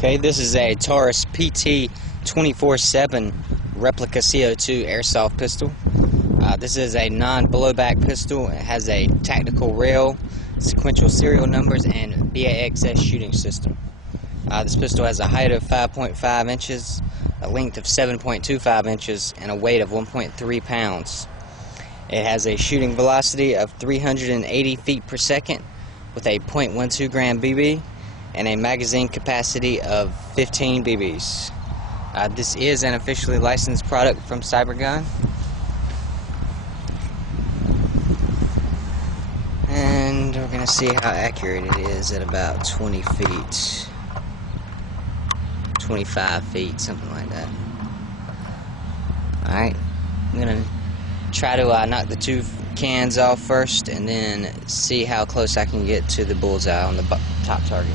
Okay, this is a Taurus PT 24/7 replica CO2 airsoft pistol. This is a non-blowback pistol. It has a tactical rail, sequential serial numbers, and BAXS shooting system. This pistol has a height of 5.5 inches, a length of 7.25 inches, and a weight of 1.3 pounds. It has a shooting velocity of 380 feet per second with a .12 gram BB and a magazine capacity of 15 BBs. This is an officially licensed product from Cybergun. And we're going to see how accurate it is at about 20 feet. 25 feet, something like that. Alright, I'm going to try to knock the two cans off first and then see how close I can get to the bullseye on the top target.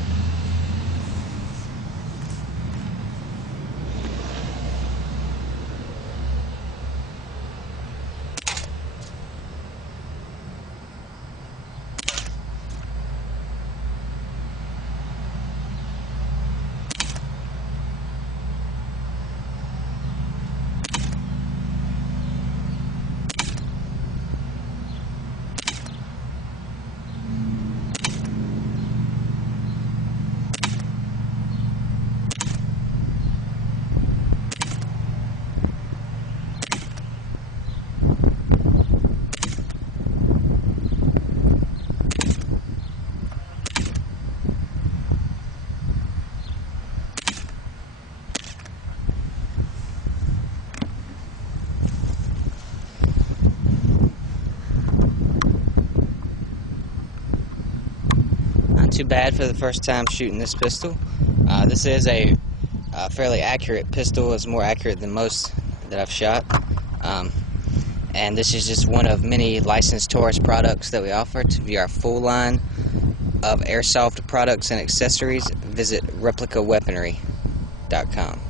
Not too bad for the first time shooting this pistol. This is a fairly accurate pistol. It's more accurate than most that I've shot. And this is just one of many licensed Taurus products that we offer. To view our full line of airsoft products and accessories, visit replicaweaponry.com.